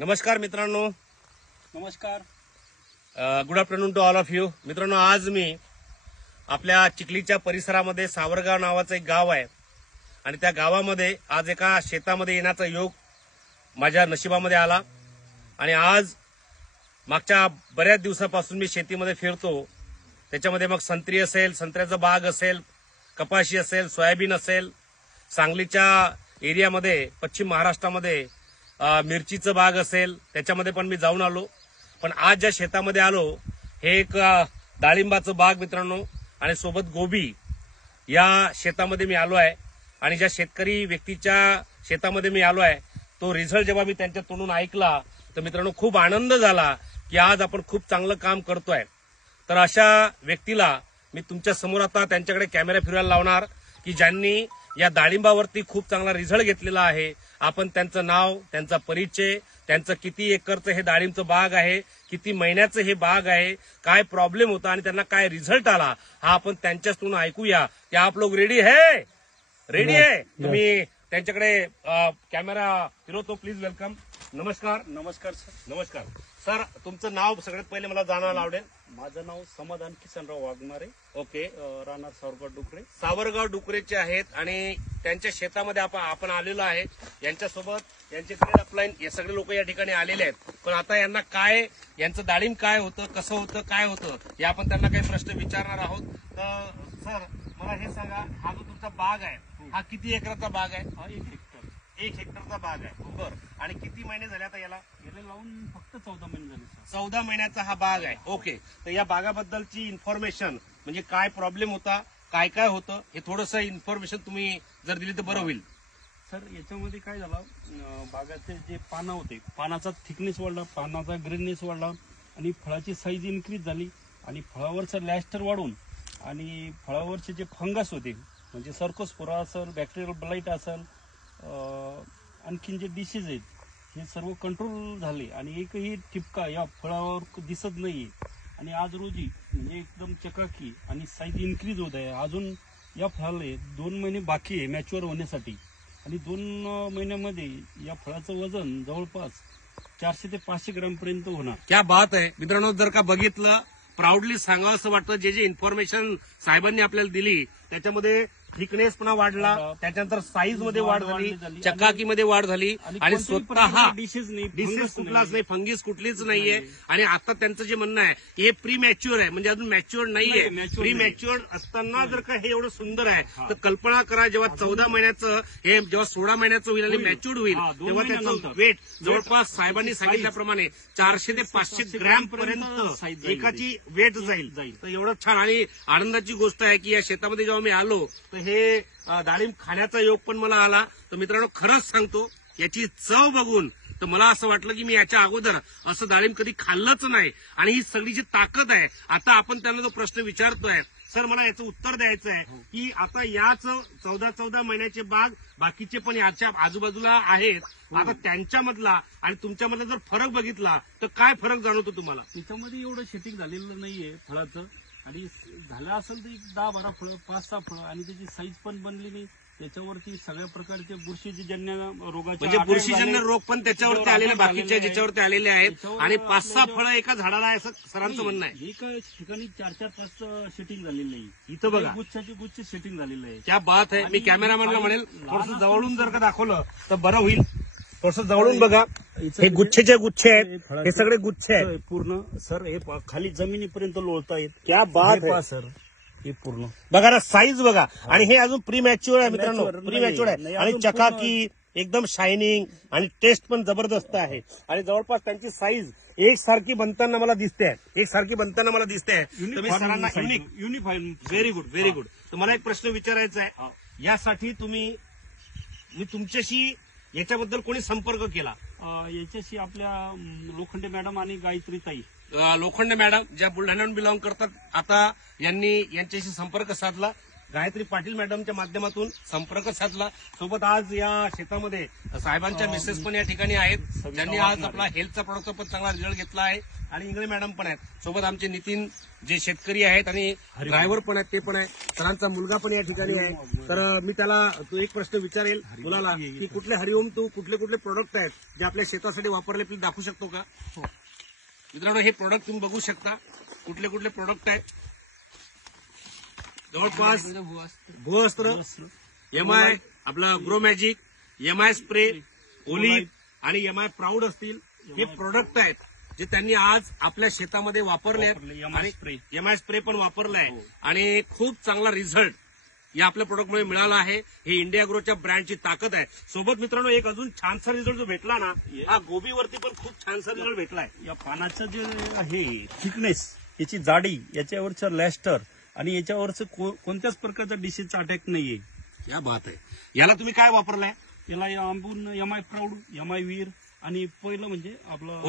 नमस्कार मित्रांनो. नमस्कार. Good afternoon to all of you. मित्रांनो, आज मी आपल्या चिखलीच्या परिसरामध्ये सावरगाव नावाचं एक गाव आहे आणि त्या गावामध्ये आज एका शेतामध्ये येण्याचा योग माझ्या नशिबामध्ये आला. आणि आज मागच्या बऱ्याच दिवसापासून मी शेतीमध्ये फिरतो. त्याच्यामध्ये मग संत्री असेल, संत्र्याचा बाग असेल, कपाशी असेल, सोयाबीन असेल, सांगलीच्या एरियामध्ये पश्चिम महाराष्ट्रामध्ये मिरचीचं बाग असेल, त्याच्यामध्ये पण मी जाऊन आलो. पण आज ज्या शेतामध्ये आलो हे एक डाळिंबाचं बाग मित्रांनो, आणि सोबत गोबी या शेतामध्ये मी आलो आहे. आणि ज्या शेतकरी व्यक्तीच्या शेतामध्ये मी आलो आहे तो रिझल्ट जेव्हा मी त्यांच्या तोंडून ऐकला तर मित्रांनो खूप आनंद झाला की आज आपण खूप चांगलं काम करतोय. तर अशा व्यक्तीला मी तुमच्या समोर आता त्यांच्याकडे कॅमेरा फिरवायला लावणार की ज्यांनी या डाळिंबावरती खूप चांगला रिझल्ट घेतलेला आहे. आपण त्यांचं नाव, त्यांचा परिचय, त्यांचं किती एकरचं हे डाळिंबचं बाग आहे, किती महिन्याचं हे बाग आहे, काय प्रॉब्लेम होता आणि त्यांना काय रिझल्ट आला, हा आपण त्यांच्याच तोंडून ऐकूया. की आप लोग रेडी है? रेडी आहे? तुम्ही त्यांच्याकडे कॅमेरा फिरवतो. Please welcome. नमस्कार. नमस्कार सर. नमस्कार सर. तुमचं नाव सगळ्यात पहिले मला जाणायला आवडेल. माझं नाव समाधान किसनराव वाघमारे. ओके. राहणार सावरगाव डुकरे. सावरगाव डुकरेचे आहेत आणि त्यांच्या शेतामध्ये आपण आलेलो आहे. यांच्यासोबत यांचे ग्रेड अपलाईन हे सगळे लोक या ठिकाणी आलेले आहेत. पण आता यांना काय, यांचं डाळिंब काय होतं, कसं होतं, काय होतं हे आपण त्यांना काही प्रश्न विचारणार आहोत. तर सर मला हे सांगा, हा जो तुमचा बाग आहे हा किती एकराचा बाग आहे? हा 1 हेक्टर. 1 हेक्टरचा बाग आहे. बरं. आणि किती महिने झाले आता याला? गेले लावून फक्त 14 महिने झाले सर. 14 महिन्याचा हा बाग आहे. ओके. तर या बागाबद्दलची इन्फॉर्मेशन म्हणजे काय प्रॉब्लेम होता, काय काय होतं, हे थोडंसं इन्फॉर्मेशन तुम्ही जर दिली तर बरं होईल. सर याच्यामध्ये काय झालं, बागाचे जे पानं होते, पानाचा थिकनेस वाढला, पानाचा ग्रीननेस वाढला आणि फळाची साईज इन्क्रीज झाली आणि फळावरचं लॅस्टर वाढून आणि फळावरचे जे फंगस होते म्हणजे सर्कोस्पोरा असेल, बॅक्टेरियल ब्लाइट असेल, आणखीन जे डिसीज आहेत हे सर्व कंट्रोल झाले आणि एकही ठिपका या फळावर दिसत नाहीये. आणि आज रोजी म्हणजे एकदम चकाकी आणि साईज इन्क्रीज होत आहे. अजून या फळाला 2 महिने बाकी आहे मॅच्युअर होण्यासाठी आणि 2 महिन्यामध्ये या फळाचं वजन जवळपास 400 ते 500 ग्रॅम पर्यंत होणार. क्या बात आहे मित्रांनो. जर का बघितलं, प्राऊडली सांगावं असं वाटतं, जे जे इन्फॉर्मेशन साहेबांनी आपल्याला दिली त्याच्यामध्ये थिकनेस पण वाढला, त्याच्यानंतर साईज मध्ये वाढ झाली, चकाकीमध्ये वाढ झाली आणि स्वतः डिसीज डिसीज कुठलाच नाही, फंगीस कुठलीच नाहीये. आणि आता त्यांचं जे म्हणणं आहे हे प्री मॅच्युअर आहे, म्हणजे अजून मॅच्युअर नाहीये. प्री मॅच्युअर असताना जर का हे एवढं सुंदर आहे तर कल्पना करा जेव्हा 14 महिन्याचं हे जेव्हा 16 महिन्याचं होईल आणि मॅच्युअर्ड होईल तेव्हा त्याचं वेट जवळपास साहेबांनी सांगितल्याप्रमाणे 400 ते 500 ग्रॅम पर्यंत एकाची वेट जाईल. तर एवढं छान आणि आनंदाची गोष्ट आहे की या शेतामध्ये जेव्हा मी आलो तर हे डाळिंब खाण्याचा योग पण मला आला. तर मित्रांनो खरंच सांगतो, याची चव बघून तर मला असं वाटलं की मी याच्या अगोदर असं डाळिंब कधी खाल्लंच नाही. आणि ही सगळी जी ताकद आहे, आता आपण त्यांना जो प्रश्न विचारतोय सर, मला याचं उत्तर द्यायचं आहे की आता याच 14 महिन्याचे बाग बाकीचे पण याच्या आजूबाजूला आहेत, आता त्यांच्यामधला आणि तुमच्यामधला जर फरक बघितला तर काय फरक जाणवतो तुम्हाला? त्याच्यामध्ये एवढं शेटिंग झालेलं नाहीये फळाचं आणि झालं असेल तर 10-12 फळं, 5-6 फळं आणि त्याची साईज पण बनली नाही. त्याच्यावरती सगळ्या प्रकारचे बुरशीजन्य रोगाचे म्हणजे बुरशीजन्य रोग पण त्याच्यावरती आलेले, बाकीच्या ज्याच्यावरती आलेले आहेत आणि 5-6 फळं एका झाडाला आहे असं सरांचं म्हणणं आहे. एका ठिकाणी 4-5 सेटिंग झालेली आहे. इथं बघा गुच्छाची गुच्छ सेटिंग झालेलं आहे. क्या बात आहे. मी कॅमेरामॅनला म्हणेल थोडंसं जवळून जर का दाखवलं तर बरं होईल. थोडंसं जवळून बघा. हे गुच्छेचे गुच्छे आहेत, हे सगळे गुच्छे आहेत पूर्ण सर. हे खाली जमिनीपर्यंत लोळता येत. क्या बात आहे सर. हे पूर्ण बघा ना, साईज बघा. आणि हे अजून प्री मॅच्युअर आहे मित्रांनो, प्री मॅच्युअर आहे आणि चकाकी एकदम शायनिंग आणि टेस्ट पण जबरदस्त आहे. आणि जवळपास त्यांची साईज एकसारखी बनताना मला दिसते, एकसारखी बनताना मला दिसते. तुम्ही सरांना uniform. Very good, very good. तर मला एक प्रश्न विचारायचा आहे, यासाठी मी तुमच्याशी याच्याबद्दल कोणी संपर्क केला? याच्याशी आपल्या लोखंडे मॅडम आणि गायत्री ताई. लोखंडे मॅडम ज्या बुलढाण्याहून बिलॉंग करतात, आता यांनी यांच्याशी संपर्क साधला. गायत्री पाटील मॅडमच्या माध्यमातून संपर्क साधला. सोबत आज या शेतामध्ये साहेबांच्या मिसेस पण या ठिकाणी आहेत, ज्यांनी आज आपला हेल्थचा प्रोडक्टचा पण चांगला रिझल्ट घेतला आहे. आणि इंगळे मॅडम पण आहेत. सोबत आमचे नितीन जे शेतकरी आहेत आणि ड्रायव्हर पण आहेत, ते पण आहे. सरांचा मुलगा पण या ठिकाणी आहे. तर मी त्याला तो एक प्रश्न विचारेल मुलाला की कुठले हरिओम तू कुठले कुठले प्रोडक्ट आहेत जे आपल्या शेतासाठी वापरले आपल्याला दाखवू शकतो का? मित्रांनो, हे प्रोडक्ट तुम्ही बघू शकता कुठले कुठले प्रोडक्ट आहेत. जवळपास भूअस्त्र, एमआय आपला grow magic, MI spray, olive आणि एमआय प्राऊड असतील, हे प्रोडक्ट आहेत जे त्यांनी आज आपल्या शेतामध्ये वापरले आणि एमआय स्प्रे पण वापरलाय आणि खूप चांगला रिझल्ट या आपल्या प्रोडक्टमुळे मिळाला आहे. हे इंडिया ग्रोच्या ब्रँडची ताकद आहे. सोबत मित्रांनो, एक अजून छानसा रिझल्ट जो भेटला ना, हा गोबीवरती पण खूप छानसा रिझल्ट भेटलाय. या पानाचं जे आहे थिकनेस, याची जाडी, याच्यावरचं लॅस्टर आणि याच्यावरचं कोणत्याच प्रकारचा डिसीजचा अटॅक नाहीये. क्या बात आहे. याला तुम्ही काय वापरलाय? याला आंबून एमआय प्राऊड, एमआय वीर आणि पहिलं म्हणजे आपलं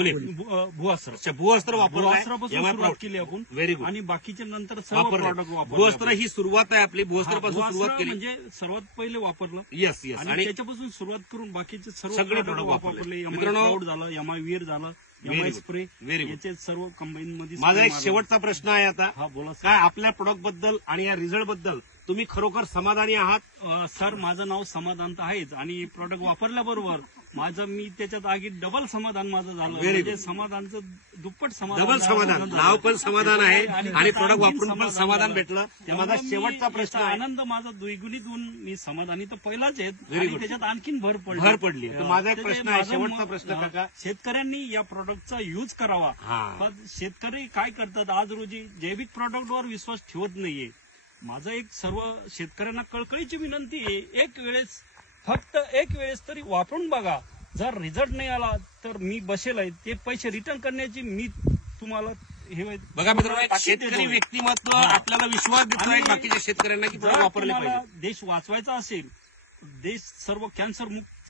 भूअस्त्र. भूअस्त्र वापरलाय, भूअस्त्रापासून सुरुवात केली आपण. Very good. आणि बाकीचे नंतर सर्व प्रॉडक्ट वापरले. भूअस्त्र ही सुरुवात आहे आपली, भूअस्त्रापासून सुरुवात केली म्हणजे सर्वात पहिले वापरलं. Yes yes. आणि त्याच्यापासून सुरुवात करून बाकीचे सर्व सगळे प्रॉडक्ट product वापरले. एमआय मित्रांनो, प्राऊड झालं, एमआय वीर झालं, एमआय स्प्रे, व्हेरी गुड. याचे सर्व कंबाईन मध्ये. माझा एक शेवटचा प्रश्न आहे आता. हा बोला सर. काय आपल्या प्रोडक्ट बद्दल आणि या रिझल्ट बद्दल तुम्ही खरोखर समाधानी आहात? सर, माझं नाव समाधान तर आहेच आणि प्रोडक्ट वापरल्याबरोबर माझं मी त्याच्यात आगी डबल समाधान माझं झालं. म्हणजे समाधानचं दुप्पट समाधान. डबल समाधान. नाव पण समाधान आहे आणि प्रोडक्ट वापरून पण समाधान भेटलं. माझा शेवटचा प्रश्न आहे. आनंद माझा द्विगुणित होऊन मी समाधानी तर पहिलाच आहेत Very आणि good. त्याच्यात आणखीन भर पडली. तर माझा एक प्रश्न आहे, शेवटचा प्रश्न काका. शेतकऱ्यांनी या प्रोडक्टचा यूज करावा. हा. पण शेतकरी काय करतात, आज रोजी जैविक प्रोडक्टवर विश्वास ठेवत नाहीये. माझं एक सर्व शेतकऱ्यांना कळकळीची विनंती आहे, फक्त एक वेळेस तरी वापरून बघा. जर रिझल्ट नाही आला तर मी बसेल आहे, ते पैसे रिटर्न करण्याची मी तुम्हाला हे बघा मित्रांनो, एक शेतकरी व्यक्तिमत्व आपल्याला विश्वास देतोय बाकीच्या शेतकऱ्यांना की जर वापरले तुम्हाला पाहिजे. देश वाचवायचा असेल, देश सर्व कॅन्सर मुक्त